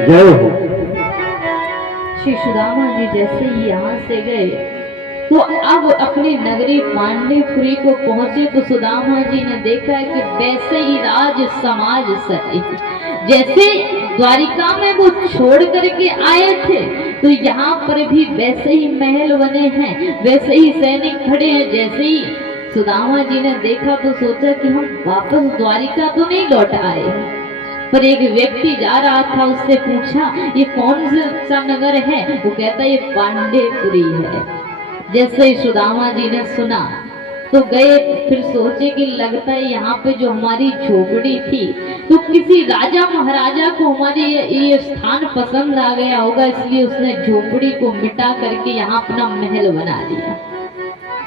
जय हो। श्री सुदामा जी जैसे ही यहाँ से गए तो अब अपनी नगरी पांडेपुरी को पहुंचे तो सुदामा जी ने देखा कि वैसे ही राज समाज सजे, जैसे द्वारिका में वो छोड़ करके आए थे तो यहाँ पर भी वैसे ही महल बने हैं, वैसे ही सैनिक खड़े हैं। जैसे ही सुदामा जी ने देखा तो सोचा कि हम वापस द्वारिका तो नहीं लौट आए, पर एक व्यक्ति जा रहा था, उससे पूछा ये कौन सा नगर है? वो कहता ये पांडेपुरी है। जैसे ही सुदामा जी ने सुना तो गए, फिर सोचे कि लगता है यहाँ पे जो हमारी झोपड़ी थी तो किसी राजा महाराजा को हमारे ये स्थान पसंद आ गया होगा, इसलिए उसने झोपड़ी को मिटा करके यहाँ अपना महल बना लिया।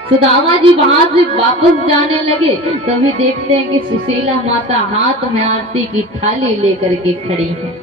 सुदामा जी वहां से वापस जाने लगे, तभी देखते हैं कि सुशीला माता हाथ में आरती की थाली लेकर के खड़ी है।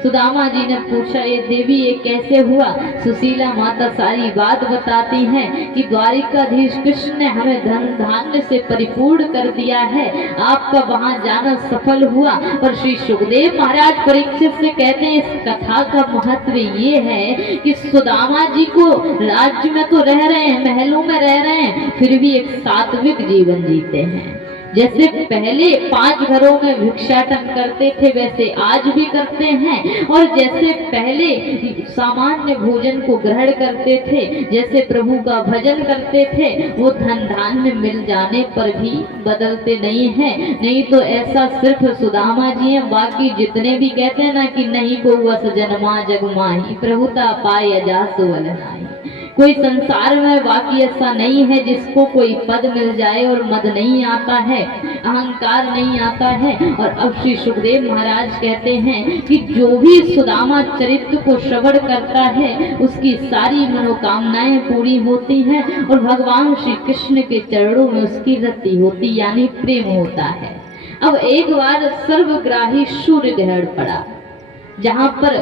सुदामा जी ने पूछा ये देवी ये कैसे हुआ? सुशीला माता सारी बात बताती हैं कि द्वारिकाधीश कृष्ण ने हमें धन धान्य से परिपूर्ण कर दिया है, आपका वहां जाना सफल हुआ। और श्री सुखदेव महाराज परीक्षित से कहते हैं इस कथा का महत्व ये है कि सुदामा जी को राज्य में तो रह रहे हैं, महलों में रह रहे हैं, फिर भी एक सात्विक जीवन जीते हैं। जैसे पहले 5 घरों में भिक्षाटन करते थे वैसे आज भी करते हैं, और जैसे पहले सामान्य भोजन को ग्रहण करते थे, जैसे प्रभु का भजन करते थे, वो धन धान्य मिल जाने पर भी बदलते नहीं हैं। नहीं तो ऐसा सिर्फ सुदामा जी हैं, बाकी जितने भी कहते हैं ना कि नहीं को वस जन्मा जग माही प्रभुता पाए जासु वल नाही, कोई संसार में बाकी ऐसा नहीं है जिसको कोई पद मिल जाए और मद नहीं आता है, अहंकार नहीं आता है। और अब श्री सुखदेव महाराज कहते हैं कि जो भी सुदामा चरित्र को श्रवण करता है उसकी सारी मनोकामनाएं पूरी होती हैं और भगवान श्री कृष्ण के चरणों में उसकी रति होती यानी प्रेम होता है। अब एक बार सर्वग्राही सूर्य ग्रहण पड़ा, जहाँ पर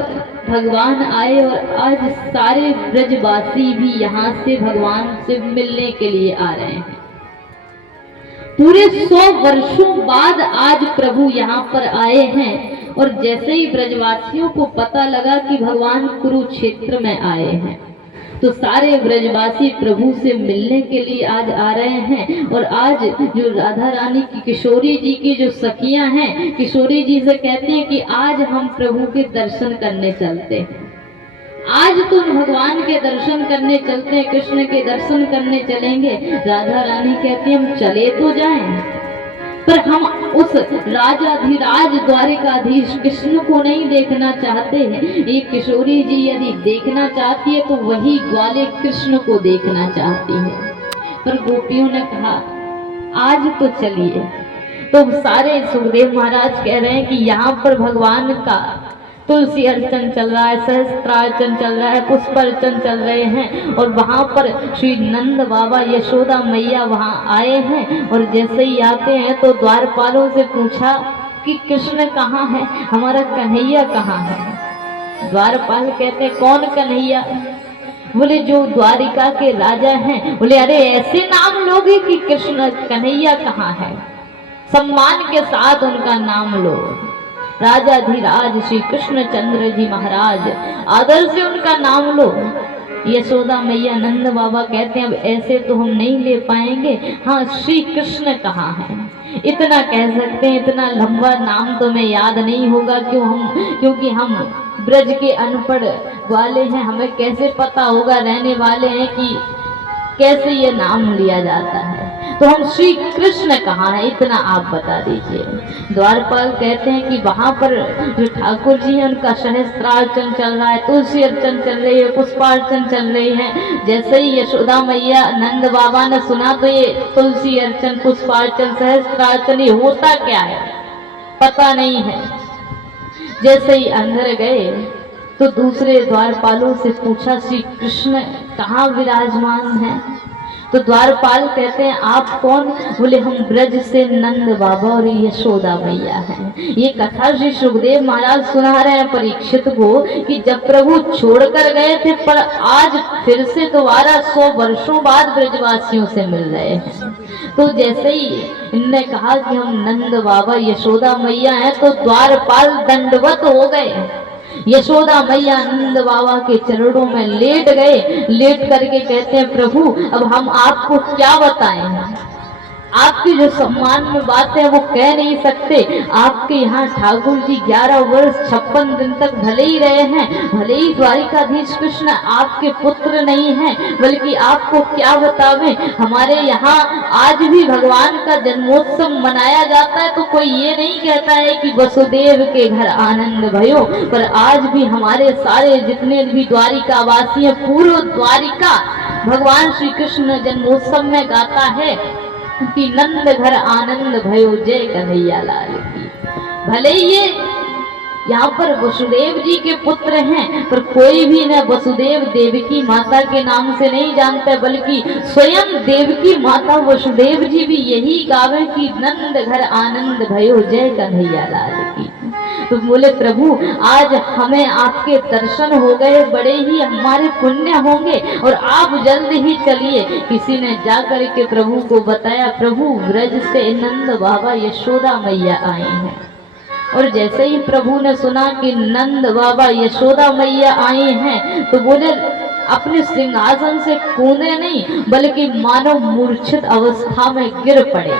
भगवान आए और आज सारे ब्रजवासी भी यहाँ से भगवान से मिलने के लिए आ रहे हैं। पूरे 100 वर्षों बाद आज प्रभु यहाँ पर आए हैं, और जैसे ही ब्रजवासियों को पता लगा कि भगवान कुरुक्षेत्र में आए हैं तो सारे ब्रजवासी प्रभु से मिलने के लिए आज आ रहे हैं। और आज जो राधा रानी की किशोरी जी की जो सखियां हैं, किशोरी जी से कहते हैं कि आज हम प्रभु के दर्शन करने चलते हैं, आज तुम भगवान के दर्शन करने चलते हैं, कृष्ण के दर्शन करने चलेंगे। राधा रानी कहती हम चले तो जाएं, पर हम उस राजाधिराज द्वारिकाधीश कृष्ण को नहीं देखना चाहते हैं। ये किशोरी जी यदि देखना चाहती है तो वही ग्वाले कृष्ण को देखना चाहती है। पर गोपियों ने कहा आज तो चलिए। तो सारे सुखदेव महाराज कह रहे हैं कि यहाँ पर भगवान का तुलसी अर्चन चल रहा है, सहस्त्रार्चन चल रहा है, पुष्पार्चन चल रहे हैं, और वहाँ पर श्री नंद बाबा यशोदा मैया वहाँ आए हैं। और जैसे ही आते हैं तो द्वारपालों से पूछा कि कृष्ण कहाँ है, हमारा कन्हैया कहाँ है? द्वारपाल कहते कौन कन्हैया? बोले जो द्वारिका के राजा हैं। बोले अरे ऐसे नाम लोगे कि कृष्ण कन्हैया कहाँ है? सम्मान के साथ उनका नाम लो, राजाधिराज श्री कृष्णचंद्र जी महाराज, आदर से उनका नाम लो। यशोदा मैया नंद बाबा कहते हैं अब ऐसे तो हम नहीं ले पाएंगे, हाँ श्री कृष्ण कहाँ है इतना कह सकते हैं। इतना लंबा नाम तो मैं याद नहीं होगा क्योंकि हम ब्रज के अनपढ़ वाले हैं, हमें कैसे पता होगा रहने वाले हैं कि कैसे ये नाम लिया जाता है। तो हम श्री कृष्ण कहाँ है इतना आप बता दीजिए। द्वारपाल कहते हैं कि वहां पर जो ठाकुर जी हैं उनका सहस्त्रार्चन चल रहा है, तुलसी अर्चन चल रही है, पुष्पार्चन चल रही है। जैसे ही यशोदा मैया नंद बाबा ने सुना तो ये तुलसी अर्चन, पुष्पार्चन, सहस्त्रार्चन ये होता क्या है पता नहीं है। जैसे ही अंदर गए तो दूसरे द्वारपालों से पूछा श्री कृष्ण कहाँ विराजमान है? तो द्वारपाल कहते हैं आप कौन? बोले हम ब्रज से नंद बाबा और यशोदा मैया हैं। ये कथा श्री सुखदेव महाराज सुना रहे हैं परीक्षित को कि जब प्रभु छोड़कर गए थे पर आज फिर से दोबारा 100 वर्षों बाद ब्रजवासियों से मिल रहे हैं। तो जैसे ही इनने कहा कि हम नंद बाबा यशोदा मैया हैं तो द्वारपाल दंडवत हो गए। यशोदा मैया नंद बाबा के चरणों में लेट गए। लेट करके कहते हैं प्रभु अब हम आपको क्या बताएं, आपकी जो सम्मान में बातें वो कह नहीं सकते। आपके यहाँ ठाकुर जी 11 वर्ष 56 दिन तक भले ही रहे हैं, भले ही द्वारिकाधीश कृष्ण आपके पुत्र नहीं हैं, बल्कि आपको क्या बतावे, हमारे यहाँ आज भी भगवान का जन्मोत्सव मनाया जाता है। तो कोई ये नहीं कहता है कि वसुदेव के घर आनंद भयो, पर आज भी हमारे सारे जितने भी द्वारिका वासी हैं, पूर्व द्वारिका भगवान श्री कृष्ण जन्मोत्सव में गाता है कि नंद घर आनंद भयो जय कन्हैया लाल की। भले ये यहाँ पर वसुदेव जी के पुत्र हैं, पर कोई भी न वसुदेव देवकी माता के नाम से नहीं जानते, बल्कि स्वयं देवकी माता वसुदेव जी भी यही गावे कि नंद घर आनंद भयो जय कन्हैया लाल की। तो बोले प्रभु आज हमें आपके दर्शन हो गए, बड़े ही हमारे पुण्य होंगे और आप जल्द ही चलिए। किसी ने जा करके प्रभु को बताया प्रभु ब्रज से नंद बाबा यशोदा मैया आई हैं। और जैसे ही प्रभु ने सुना कि नंद बाबा यशोदा मैया आई हैं, तो बोले अपने सिंहासन से कूदे नहीं, बल्कि मानो मूर्छित अवस्था में गिर पड़े।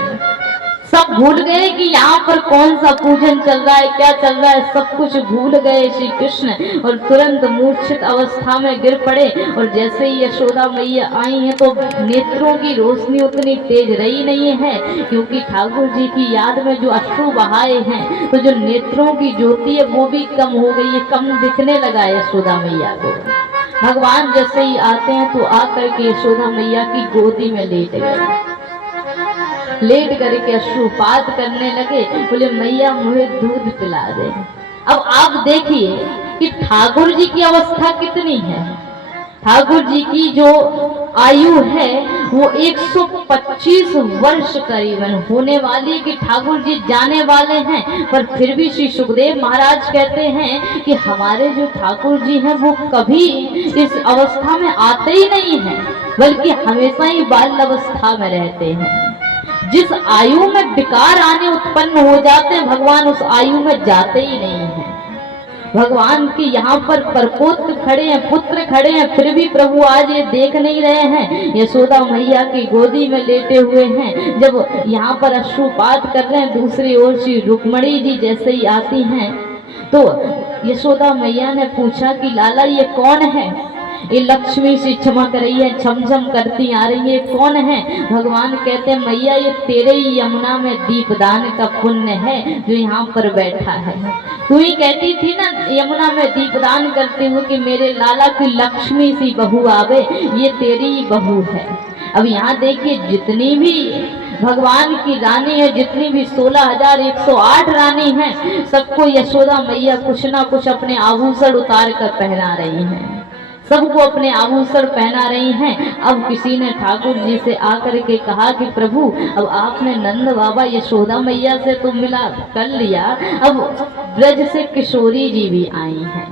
सब भूल गए कि यहाँ पर कौन सा पूजन चल रहा है, क्या चल रहा है, सब कुछ भूल गए श्री कृष्ण और तुरंत मूर्छित अवस्था में गिर पड़े। और जैसे ही यशोदा मैया आई हैं तो नेत्रों की रोशनी उतनी तेज रही नहीं है, क्योंकि ठाकुर जी की याद में जो अश्रु बहाए हैं, तो जो नेत्रों की ज्योति है वो भी कम हो गई है, कम दिखने लगा यशोदा मैया को। भगवान जैसे ही आते हैं तो आकर के यशोदा मैया की गोदी में लेट गए। लेट करके अश्रुपात करने लगे, बोले मैया मुझे दूध पिला दे। अब आप देखिए कि ठाकुर जी की अवस्था कितनी है। ठाकुर जी की जो आयु है वो 125 वर्ष करीबन होने वाली कि ठाकुर जी जाने वाले हैं, पर फिर भी श्री सुखदेव महाराज कहते हैं कि हमारे जो ठाकुर जी हैं वो कभी इस अवस्था में आते ही नहीं हैं, बल्कि हमेशा ही बाल अवस्था में रहते हैं। जिस आयु में विकार आने उत्पन्न हो जाते हैं, भगवान उस आयु में जाते ही नहीं हैं। भगवान के यहाँ पर परपोत्र खड़े हैं, पुत्र खड़े हैं, फिर भी प्रभु आज ये देख नहीं रहे हैं। यशोदा मैया की गोदी में लेटे हुए हैं, जब यहाँ पर अश्रुपात कर रहे हैं। दूसरी ओर श्री रुक्मणी जी जैसे ही आती हैं तो यशोदा मैया ने पूछा कि लाला ये कौन है, ये लक्ष्मी से चमक रही है, छमछम करती आ रही है, कौन है। भगवान कहते हैं मैया ये तेरे ही यमुना में दीपदान का पुण्य है जो यहाँ पर बैठा है। तू ही कहती थी ना यमुना में दीपदान करते हुए कि मेरे लाला की लक्ष्मी सी बहू आवे, ये तेरी ही बहू है। अब यहाँ देखिए जितनी भी भगवान की रानी है, जितनी भी 16,108 रानी हैं, सबको यशोदा मैया कुछ ना कुछ अपने आभूषण उतार कर पहना रही हैं, सबको अपने आभूषण पहना रही हैं। अब किसी ने ठाकुर जी से आकर के कहा कि प्रभु अब आपने नंद बाबा यशोदा मैया से तो मिला कर लिया, अब ब्रज से किशोरी जी भी आई हैं।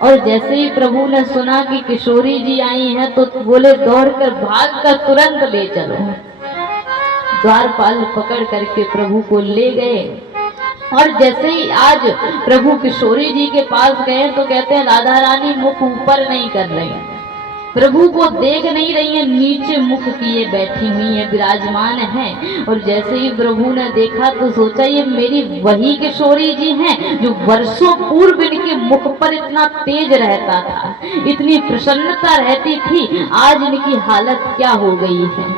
और जैसे ही प्रभु ने सुना कि किशोरी जी आई हैं तो बोले दौड़कर भाग कर तुरंत ले चलो। द्वारपाल पकड़ करके प्रभु को ले गए। और जैसे ही आज प्रभु किशोरी जी के पास गए तो कहते हैं राधा रानी मुख ऊपर नहीं कर रही, प्रभु को देख नहीं रही है, नीचे मुख किए बैठी हुई है, विराजमान है। और जैसे ही प्रभु ने देखा तो सोचा ये मेरी वही किशोरी जी हैं जो वर्षों पूर्व इनके मुख पर इतना तेज रहता था, इतनी प्रसन्नता रहती थी, आज इनकी हालत क्या हो गई है।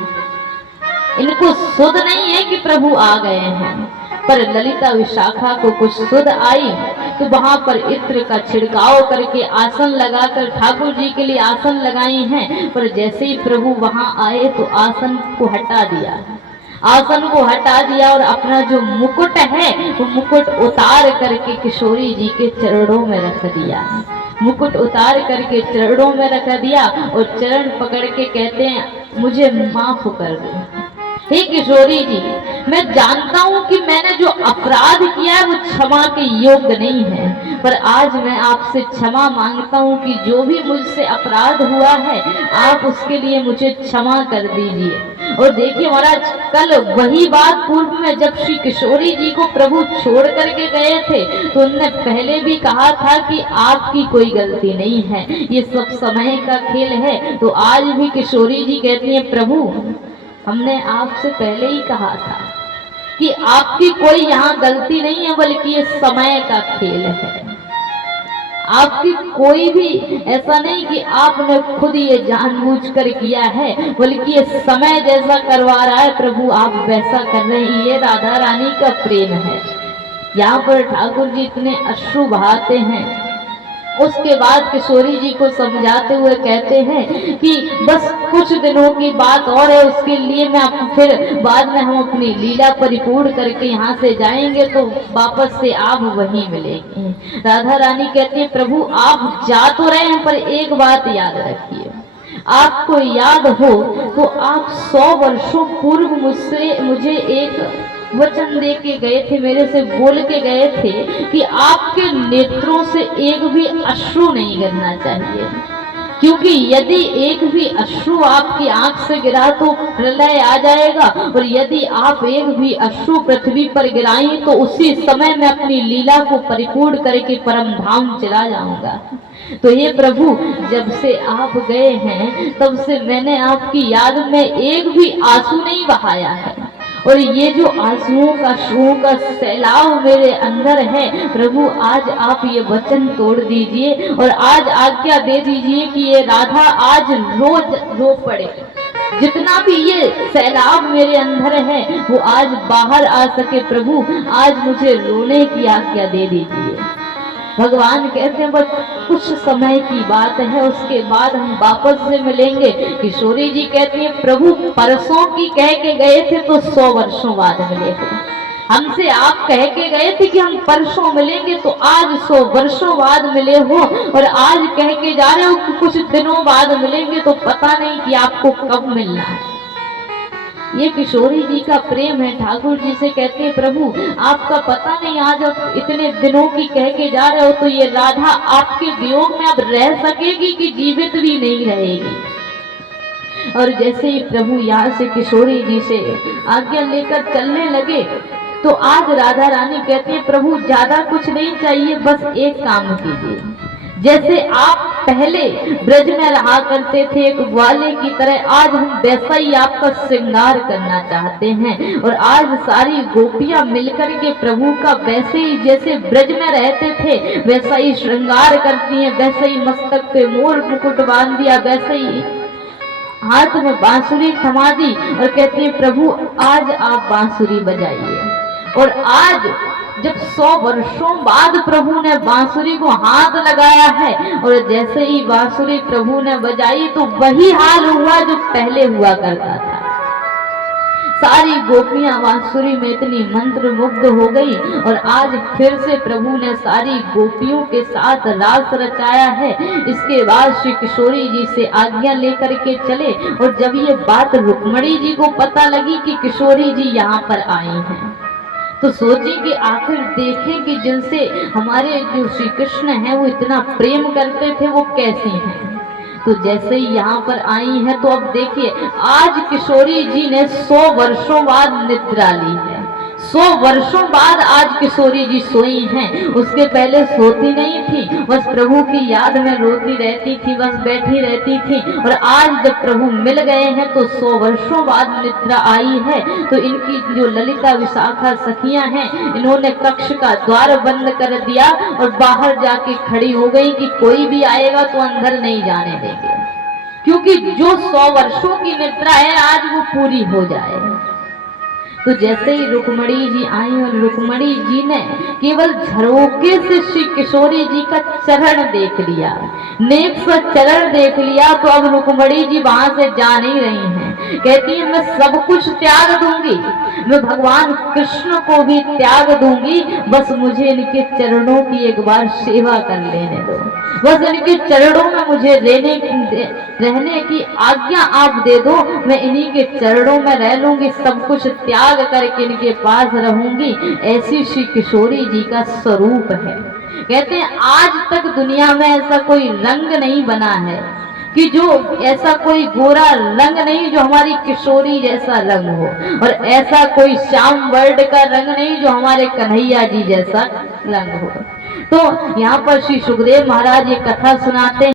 इनको सुध नहीं है कि प्रभु आ गए हैं, पर ललिता विशाखा को कुछ सुध आई तो वहां पर इत्र का छिड़काव करके आसन लगाकर ठाकुर जी के लिए आसन लगाई हैं। पर जैसे ही प्रभु वहां आए तो आसन को हटा दिया, आसन को हटा दिया और अपना जो मुकुट है वो मुकुट उतार करके किशोरी जी के चरणों में रख दिया, मुकुट उतार करके चरणों में रख दिया और चरण पकड़ के कहते हैं मुझे माफ कर दो। हे किशोरी जी, मैं जानता हूँ कि मैंने जो अपराध किया है वो क्षमा के योग्य नहीं है, पर आज मैं आपसे क्षमा मांगता हूँ कि जो भी मुझसे अपराध हुआ है आप उसके लिए मुझे क्षमा कर दीजिए। और देखिए महाराज, कल वही बात पूर्व में जब श्री किशोरी जी को प्रभु छोड़ करके गए थे तो उन्होंने पहले भी कहा था कि आपकी कोई गलती नहीं है, ये सब समय का खेल है। तो आज भी किशोरी जी कहती हैं, प्रभु हमने आपसे पहले ही कहा था कि आपकी कोई यहाँ गलती नहीं है, बल्कि ये समय का खेल है। आपकी कोई भी ऐसा नहीं कि आपने खुद ये जानबूझकर किया है, बल्कि ये समय जैसा करवा रहा है प्रभु, आप वैसा कर रहे हैं। ये राधा रानी का प्रेम है। यहाँ पर ठाकुर जी इतने अश्रु बहाते हैं। उसके बाद किशोरी जी को समझाते हुए कहते हैं कि बस कुछ दिनों की बात और है, उसके लिए मैं फिर बाद में हम अपनी लीला परिपूर्ण करके यहाँ से जाएंगे तो वापस से आप वहीं मिलेंगे। राधा रानी कहती है, प्रभु आप जा तो रहे हैं, पर एक बात याद रखिए, आपको याद हो तो आप 100 वर्षों पूर्व मुझे एक वचन दे के गए थे, मेरे से बोल के गए थे कि आपके नेत्रों से एक भी अश्रु नहीं गिरना चाहिए, क्योंकि यदि एक भी अश्रु आपकी आंख से गिरा तो प्रलय आ जाएगा, और यदि आप एक भी अश्रु पृथ्वी पर गिराएं तो उसी समय मैं अपनी लीला को परिपूर्ण करके परम धाम चला जाऊंगा। तो ये प्रभु, जब से आप गए हैं तब से मैंने आपकी याद में एक भी आंसू नहीं बहाया है, और ये जो आंसुओं का अश्रुओं का सैलाब मेरे अंदर है प्रभु, आज आप ये वचन तोड़ दीजिए और आज आज्ञा दे दीजिए कि ये राधा आज रोज रो पड़े, जितना भी ये सैलाब मेरे अंदर है वो आज बाहर आ सके। प्रभु आज मुझे रोने की आज्ञा दे दीजिए। भगवान कहते हैं बस कुछ समय की बात है, उसके बाद हम वापस से मिलेंगे। किशोरी जी कहती हैं, प्रभु परसों की कह के गए थे तो 100 वर्षों बाद मिले हो, हमसे आप कह के गए थे कि हम परसों मिलेंगे तो आज 100 वर्षों बाद मिले हो, और आज कह के जा रहे हो कि कुछ दिनों बाद मिलेंगे, तो पता नहीं कि आपको कब मिलना है। ये किशोरी जी का प्रेम है। ठाकुर जी से कहते हैं, प्रभु आपका पता नहीं, आज आप इतने दिनों की कह के जा रहे हो तो ये राधा आपके वियोग में अब रह सकेगी कि जीवित भी नहीं रहेगी। और जैसे ही प्रभु यहाँ से किशोरी जी से आज्ञा लेकर चलने लगे तो आज राधा रानी कहती है, प्रभु ज्यादा कुछ नहीं चाहिए, बस एक काम कीजिए, जैसे आप पहले ब्रज में रहा करते थे एक ग्वाले की तरह, आज हम वैसा ही आपका श्रृंगार करना चाहते हैं। और आज सारी गोपियां मिलकर के प्रभु का वैसे ही जैसे ब्रज में रहते थे वैसा ही श्रृंगार करती हैं, वैसे ही मस्तक पे मोर मुकुट बांध दिया, वैसे ही हाथ में बांसुरी थमा दी और कहती है, प्रभु आज आप बांसुरी बजाइए। और आज जब 100 वर्षों बाद प्रभु ने बांसुरी को हाथ लगाया है और जैसे ही बांसुरी प्रभु ने बजाई तो वही हाल हुआ जो पहले हुआ करता था। सारी गोपियां बांसुरी में इतनी मंत्र मुग्ध हो गई और आज फिर से प्रभु ने सारी गोपियों के साथ रास रचाया है। इसके बाद श्री किशोरी जी से आज्ञा लेकर के चले और जब ये बात रुक्मणी जी को पता लगी कि किशोरी जी यहाँ पर आई हैं तो सोची कि आखिर देखें कि जिनसे हमारे जो श्री कृष्ण है वो इतना प्रेम करते थे वो कैसी हैं। तो जैसे ही यहाँ पर आई है तो अब देखिए आज किशोरी जी ने 100 वर्षों बाद निद्रा ली है। 100 वर्षों बाद आज किशोरी जी सोई हैं। उसके पहले सोती नहीं थी, बस प्रभु की याद में रोती रहती थी, बस बैठी रहती थी। और आज जब प्रभु मिल गए हैं तो 100 वर्षों बाद निद्रा आई है। तो इनकी जो ललिता विशाखा सखियां हैं इन्होंने कक्ष का द्वार बंद कर दिया और बाहर जाके खड़ी हो गई कि कोई भी आएगा तो अंदर नहीं जाने देंगे, क्योंकि जो 100 वर्षों की निद्रा है आज वो पूरी हो जाए। तो जैसे ही रुक्मणी जी आई और रुक्मणी जी ने केवल झरोके से श्री किशोरी जी का चरण देख लिया, नेक सा चरण देख लिया, तो अब रुक्मणी जी वहां से जा नहीं रही हैं। कहती है मैं सब कुछ त्याग दूंगी, मैं भगवान कृष्ण को भी त्याग दूंगी, बस मुझे इनके चरणों की एक बार सेवा कर लेने दो, बस इनके चरणों में मुझे रहने की आज्ञा आप दे दो, मैं इन्हीं के चरणों में रह लूंगी, सब कुछ त्याग करके इनके पास रहूंगी। ऐसी श्री किशोरी जी का स्वरूप है। कहते हैं आज तक दुनिया में ऐसा कोई रंग नहीं बना है कि जो ऐसा कोई गोरा रंग नहीं जो हमारी किशोरी जैसा रंग हो, और ऐसा कोई श्याम वर्ड का रंग नहीं जो हमारे कन्हैया जी जैसा रंग हो। तो यहाँ पर श्री सुखदेव महाराज ये कथा सुनाते हैं।